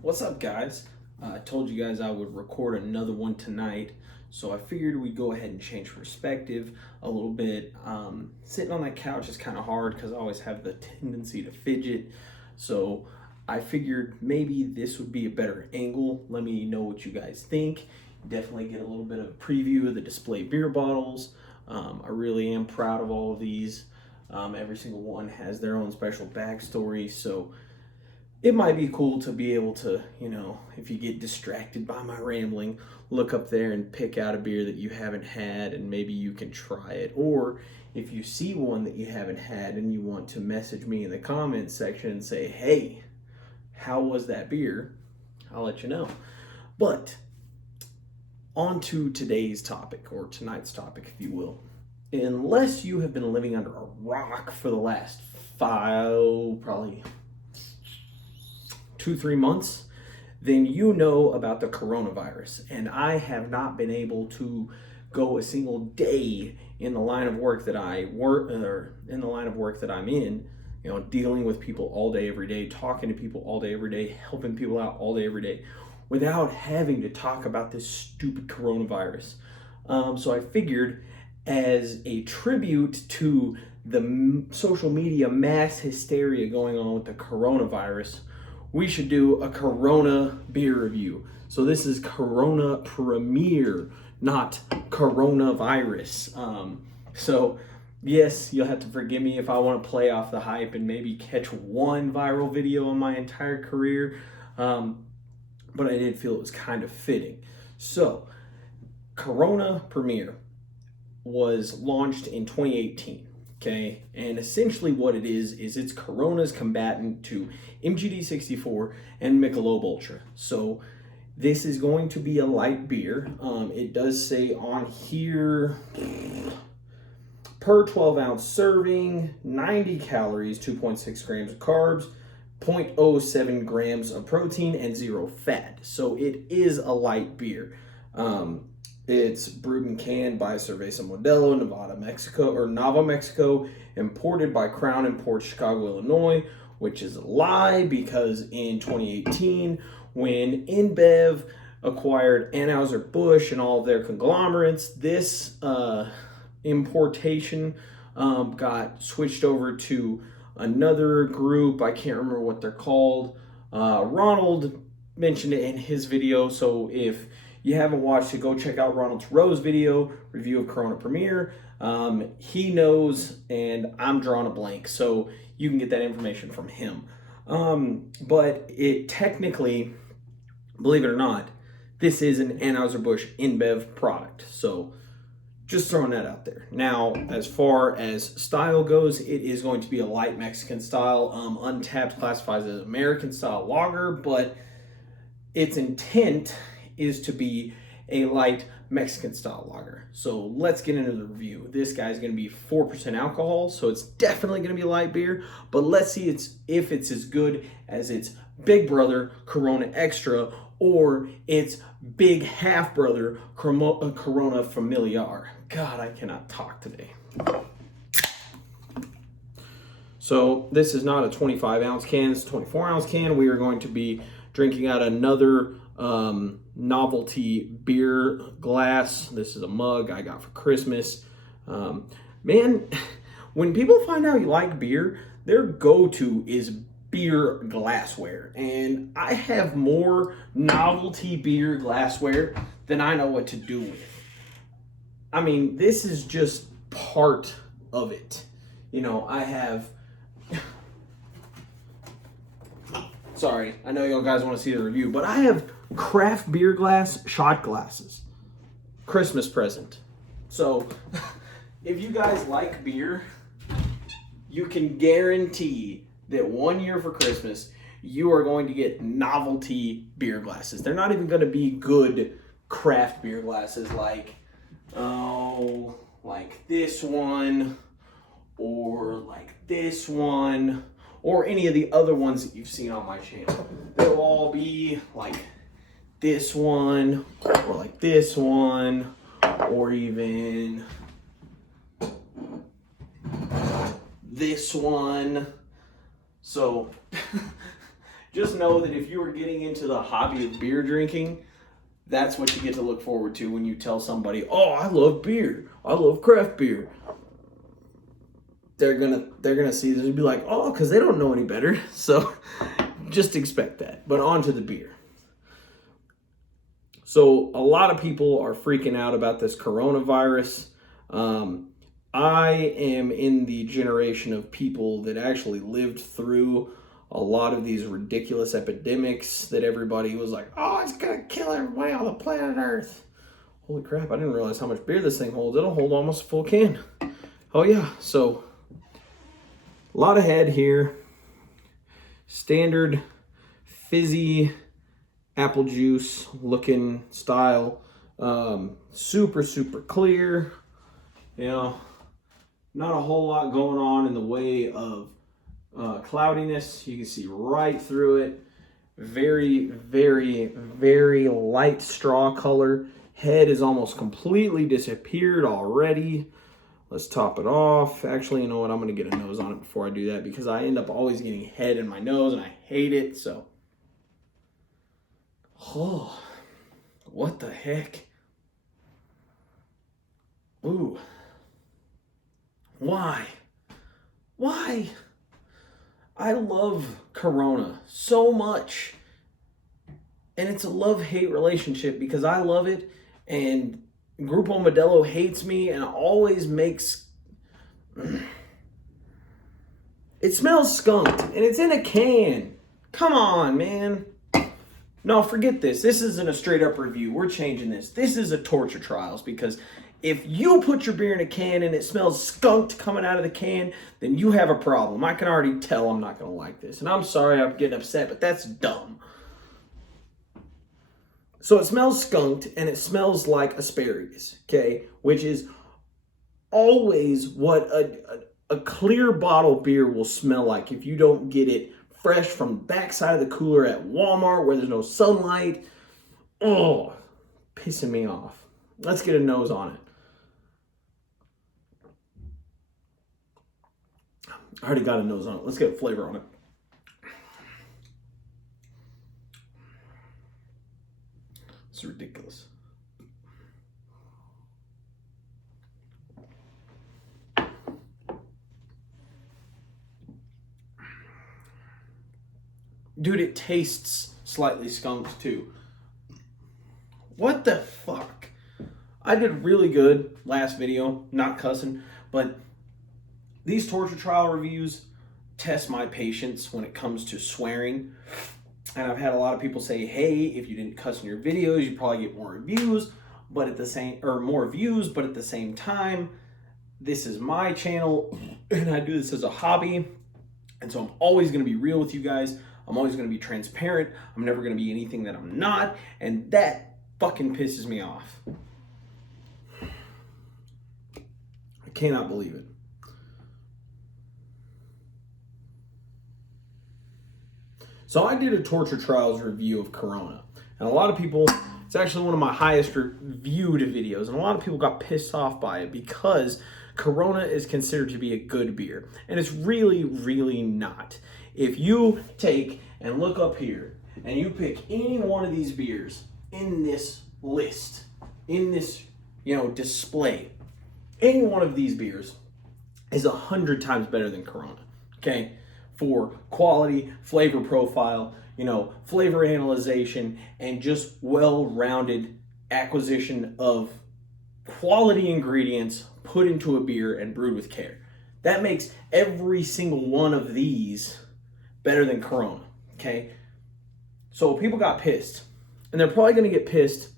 What's up, guys? I told you guys I would record another one tonight, so I figured we'd go ahead and change perspective a little bit. Sitting on that couch is kind of hard because I always have the tendency to fidget, so I figured maybe this would be a better angle. Let me know what you guys think. Definitely get a little bit of a preview of the display beer bottles. I really am proud of all of these. Every single one has their own special backstory, so it might be cool to be able to, if you get distracted by my rambling, look up there and pick out a beer that you haven't had and maybe you can try it. Or if you see one that you haven't had and you want to message me in the comments section and say, hey, how was that beer? I'll let you know. But on to today's topic, or tonight's topic, if you will. Unless you have been living under a rock for the last probably 2-3 months, then you know about the coronavirus. And I have not been able to go a single day in the line of work that I work, or in the line of work that I'm in, dealing with people all day, every day, talking to people all day, every day, helping people out all day, every day, without having to talk about this stupid coronavirus. So I figured, as a tribute to the social media mass hysteria going on with the coronavirus, we should do a Corona beer review. So this is Corona Premier, not coronavirus. So yes, you'll have to forgive me if I want to play off the hype and maybe catch one viral video in my entire career. But I did feel it was kind of fitting. So Corona Premier was launched in 2018. Okay, and essentially what it is it's Corona's combatant to MGD 64 and Michelob Ultra. So this is going to be a light beer. It does say on here, per 12-ounce serving, 90 calories, 2.6 grams of carbs, 0.07 grams of protein, and 0 fat. So it is a light beer. It's brewed and canned by Cerveza Modelo, Nava, Mexico, imported by Crown Imports, Chicago, Illinois, which is a lie because in 2018, when InBev acquired Anheuser-Busch and all of their conglomerates, this importation got switched over to another group. I can't remember what they're called. Ronald mentioned it in his video, so if you haven't watched it, go check out Ronald Thoreau's video, review of Corona Premier. He knows, and I'm drawing a blank, so you can get that information from him. But it technically, believe it or not, this is an Anheuser-Busch InBev product. So just throwing that out there. Now, as far as style goes, it is going to be a light Mexican style. Untappd classifies as American style lager, but its intent is to be a light Mexican style lager. So let's get into the review. This guy's going to be 4% alcohol, so it's definitely going to be a light beer, but let's see if it's as good as its big brother Corona Extra or its big half brother Corona Familiar. God, I cannot talk today. So this is not a 25-ounce can, it's a 24-ounce can. We are going to be drinking out another novelty beer glass. This is a mug I got for Christmas. Man, when people find out you like beer, their go-to is beer glassware. And I have more novelty beer glassware than I know what to do with. I mean, this is just part of it. I have... Sorry, I know you guys want to see the review, but I have craft beer glass shot glasses. Christmas present. So, if you guys like beer, you can guarantee that 1 year for Christmas, you are going to get novelty beer glasses. They're not even going to be good craft beer glasses like this one, or like this one, or any of the other ones that you've seen on my channel. They'll all be like this one, or like this one, or even this one. So just know that if you are getting into the hobby of beer drinking, that's what you get to look forward to when you tell somebody, "Oh, I love beer. I love craft beer." They're gonna see this and be like, "Oh," because they don't know any better. So just expect that. But on to the beer. So a lot of people are freaking out about this coronavirus. I am in the generation of people that actually lived through a lot of these ridiculous epidemics that everybody was like, "Oh, it's gonna kill everybody on the planet Earth." Holy crap, I didn't realize how much beer this thing holds. It'll hold almost a full can. Oh yeah, so a lot of head here. Standard fizzy apple juice looking style. Super, super clear. You know, not a whole lot going on in the way of cloudiness. You can see right through it. Very, very, very light straw color. Head is almost completely disappeared already. Let's top it off. Actually, you know what? I'm going to get a nose on it before I do that because I end up always getting head in my nose and I hate it. So, oh, what the heck? Ooh. Why? Why? I love Corona so much. And it's a love-hate relationship because I love it and Grupo Modelo hates me and always makes... It smells skunked and it's in a can. Come on, man. No, forget this. This isn't a straight-up review. We're changing this. This is a torture trials because if you put your beer in a can and it smells skunked coming out of the can, then you have a problem. I can already tell I'm not going to like this. And I'm sorry I'm getting upset, but that's dumb. So it smells skunked and it smells like asparagus, okay? Which is always what a clear bottle beer will smell like if you don't get it fresh from the backside of the cooler at Walmart where there's no sunlight. Oh, pissing me off. Let's get a nose on it. I already got a nose on it. Let's get a flavor on it. It's ridiculous. Dude, it tastes slightly skunked too. What the fuck? I did really good last video, not cussing, but these torture trial reviews test my patience when it comes to swearing. And I've had a lot of people say, "Hey, if you didn't cuss in your videos, you probably get more reviews, but at the same more views, but at the same time, this is my channel and I do this as a hobby. And so I'm always going to be real with you guys. I'm always going to be transparent. I'm never going to be anything that I'm not, and that fucking pisses me off. I cannot believe it. So I did a torture trials review of Corona, and a lot of people, it's actually one of my highest viewed videos, and a lot of people got pissed off by it because Corona is considered to be a good beer, and it's really, really not. If you take and look up here, and you pick any one of these beers in this list, in this, display, any one of these beers is 100 times better than Corona, okay? For quality, flavor profile, flavor analyzation, and just well-rounded acquisition of quality ingredients put into a beer and brewed with care. That makes every single one of these better than Corona, okay? So people got pissed, and they're probably gonna get pissed.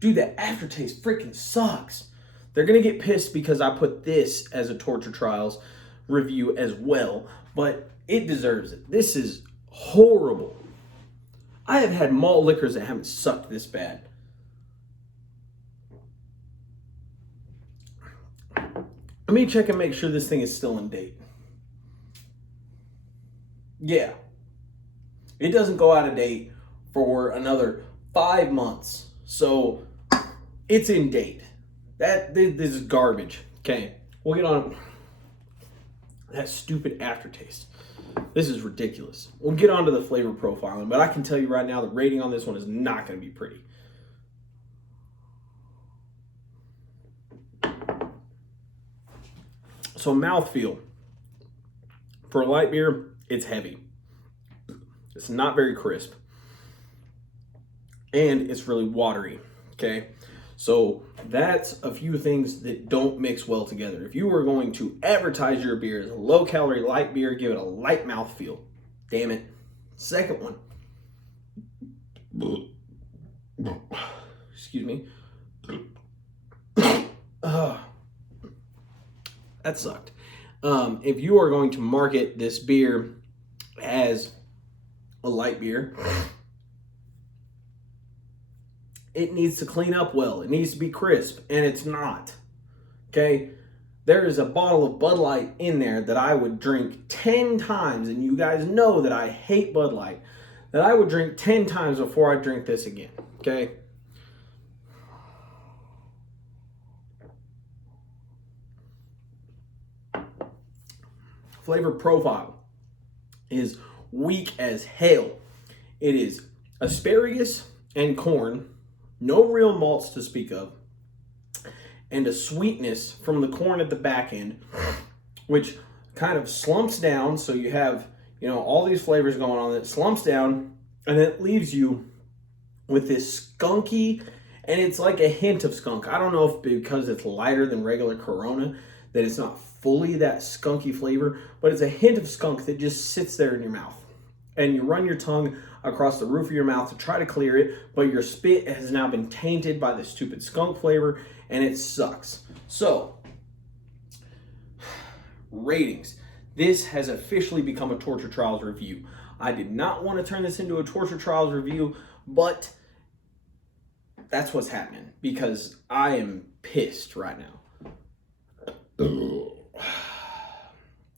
Dude, that aftertaste freaking sucks. They're gonna get pissed because I put this as a torture trials review as well, but it deserves it. This is horrible. I have had malt liquors that haven't sucked this bad. Let me check and make sure this thing is still in date. Yeah. It doesn't go out of date for another 5 months. So it's in date. This is garbage. Okay, we'll get on that stupid aftertaste. This is ridiculous. We'll get onto the flavor profiling, but I can tell you right now the rating on this one is not going to be pretty. So mouthfeel. For a light beer, it's heavy. It's not very crisp. And it's really watery, okay? So that's a few things that don't mix well together. If you were going to advertise your beer as a low-calorie light beer, give it a light mouthfeel. Damn it. Second one. Excuse me. That sucked. If you are going to market this beer as a light beer, it needs to clean up well. It needs to be crisp, and it's not. Okay? There is a bottle of Bud Light in there that I would drink 10 times, and you guys know that I hate Bud Light, that I would drink 10 times before I drink this again. Okay? Flavor profile is weak as hell. It is asparagus and corn, no real malts to speak of, and a sweetness from the corn at the back end, which kind of slumps down. So you have, all these flavors going on. It slumps down, and it leaves you with this skunky, and it's like a hint of skunk. I don't know if because it's lighter than regular Corona, that it's not fully that skunky flavor, but it's a hint of skunk that just sits there in your mouth. And you run your tongue across the roof of your mouth to try to clear it, but your spit has now been tainted by the stupid skunk flavor, and it sucks. So, ratings. This has officially become a Torture Trials review. I did not want to turn this into a Torture Trials review, but that's what's happening because I am pissed right now.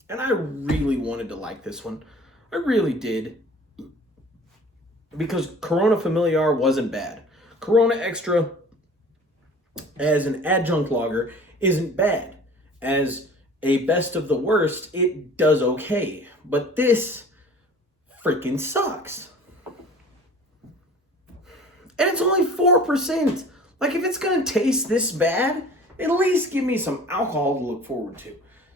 And I really wanted to like this one. I really did. Because Corona Familiar wasn't bad. Corona Extra as an adjunct lager isn't bad. As a best of the worst, it does okay. But this freaking sucks. And it's only 4%. Like, if it's going to taste this bad, at least give me some alcohol to look forward to.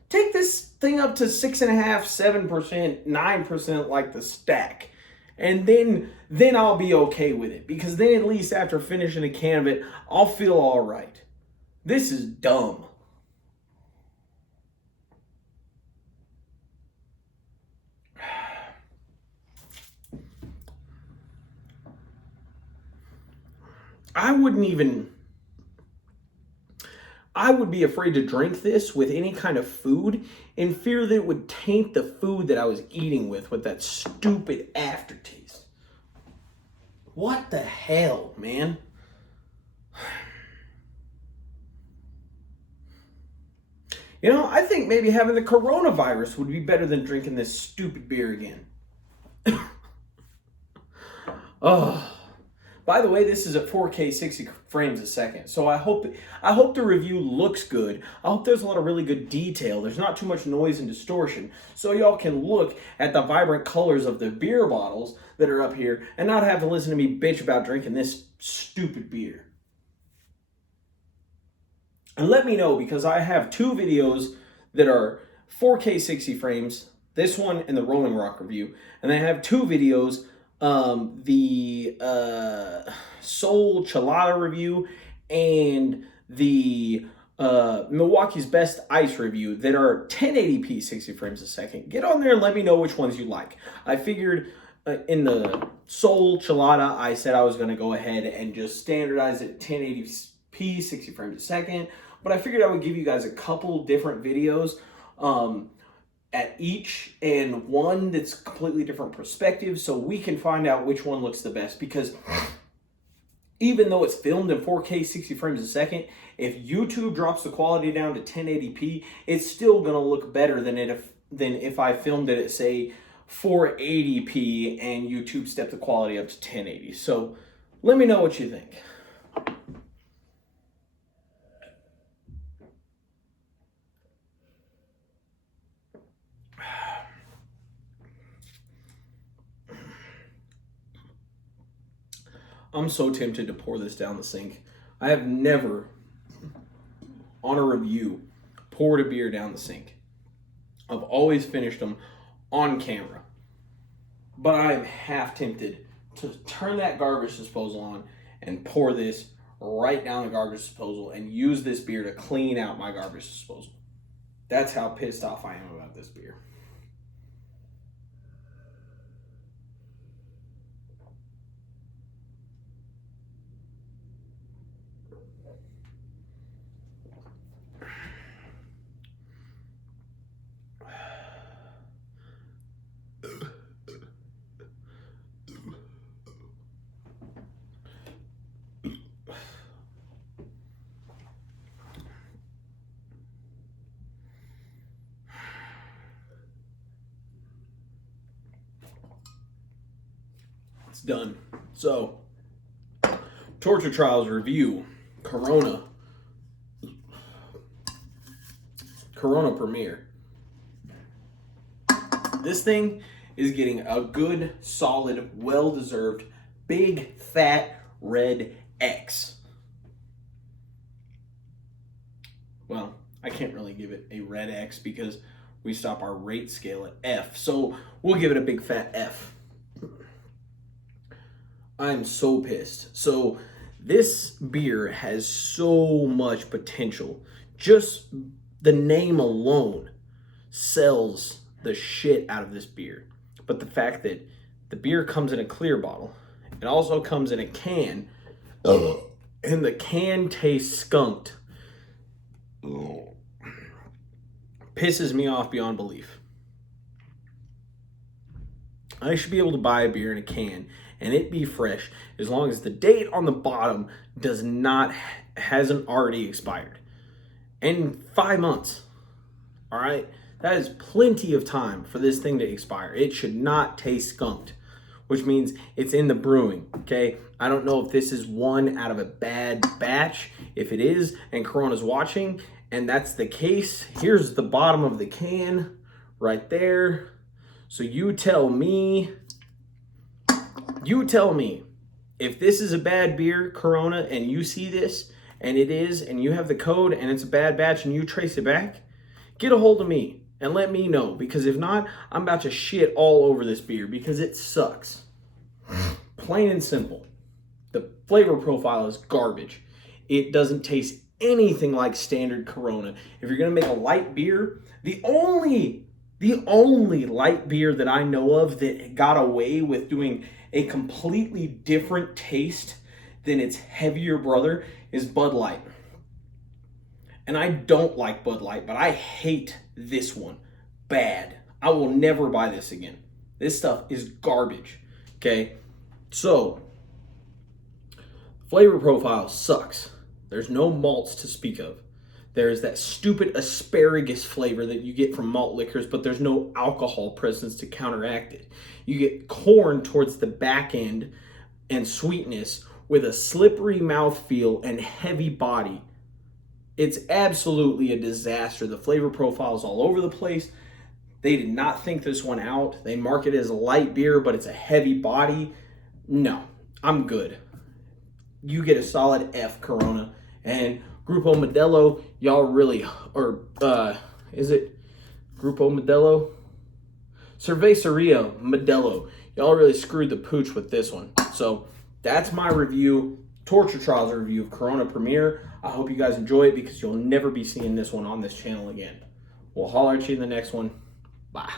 Take this thing up to 6.5%, 7%, 9% like the stack. And then I'll be okay with it. Because then at least after finishing a can of it, I'll feel all right. This is dumb. I would be afraid to drink this with any kind of food in fear that it would taint the food that I was eating with that stupid aftertaste. What the hell, man? I think maybe having the coronavirus would be better than drinking this stupid beer again. Oh. By the way, this is at 4K 60 frames a second, so I hope the review looks good. I hope there's a lot of really good detail. There's not too much noise and distortion, so y'all can look at the vibrant colors of the beer bottles that are up here and not have to listen to me bitch about drinking this stupid beer. And let me know, because I have two videos that are 4K 60 frames, this one and the Rolling Rock review, and I have two videos, the Soul Chelada review and the Milwaukee's Best Ice review that are 1080p 60 frames a second. Get on there and let me know which ones you like. I figured in the Soul Chelada, I said I was going to go ahead and just standardize it 1080p 60 frames a second, but I figured I would give you guys a couple different videos at each, and one that's completely different perspective, so we can find out which one looks the best. Because even though it's filmed in 4K 60 frames a second, if YouTube drops the quality down to 1080p, it's still gonna look better than if I filmed it at, say, 480p and YouTube stepped the quality up to 1080. So let me know what you think. I'm so tempted to pour this down the sink. I have never, on a review, poured a beer down the sink. I've always finished them on camera. But I am half tempted to turn that garbage disposal on and pour this right down the garbage disposal and use this beer to clean out my garbage disposal. That's how pissed off I am about this beer. It's done. So, Torture Trials review, Corona Premier. This thing is getting a good, solid, well-deserved, big, fat, red X. Well, I can't really give it a red X because we stop our rate scale at F. So we'll give it a big fat F. I'm so pissed. So this beer has so much potential. Just the name alone sells the shit out of this beer. But the fact that the beer comes in a clear bottle, it also comes in a can, and the can tastes skunked, pisses me off beyond belief. I should be able to buy a beer in a can and it be fresh as long as the date on the bottom hasn't already expired. And 5 months. All right? That is plenty of time for this thing to expire. It should not taste skunked, which means it's in the brewing, okay? I don't know if this is one out of a bad batch. If it is, and Corona's watching, and that's the case, here's the bottom of the can right there. So you tell me if this is a bad beer, Corona, and you see this, and it is, and you have the code, and it's a bad batch, and you trace it back, get a hold of me and let me know, because if not, I'm about to shit all over this beer because it sucks. Plain and simple. The flavor profile is garbage. It doesn't taste anything like standard Corona. If you're gonna make a light beer, the only light beer that I know of that got away with doing a completely different taste than its heavier brother is Bud Light. And I don't like Bud Light, but I hate this one bad. I will never buy this again. This stuff is garbage, okay? So, flavor profile sucks. There's no malts to speak of. There's that stupid asparagus flavor that you get from malt liquors, but there's no alcohol presence to counteract it. You get corn towards the back end and sweetness with a slippery mouthfeel and heavy body. It's absolutely a disaster. The flavor profile is all over the place. They did not think this one out. They market it as a light beer, but it's a heavy body. No, I'm good. You get a solid F, Corona. And Grupo Modelo, y'all really, is it Grupo Modelo? Cerveceria Modelo. Y'all really screwed the pooch with this one. So that's my review, Torture Trials review of Corona Premier. I hope you guys enjoy it because you'll never be seeing this one on this channel again. We'll holler at you in the next one. Bye.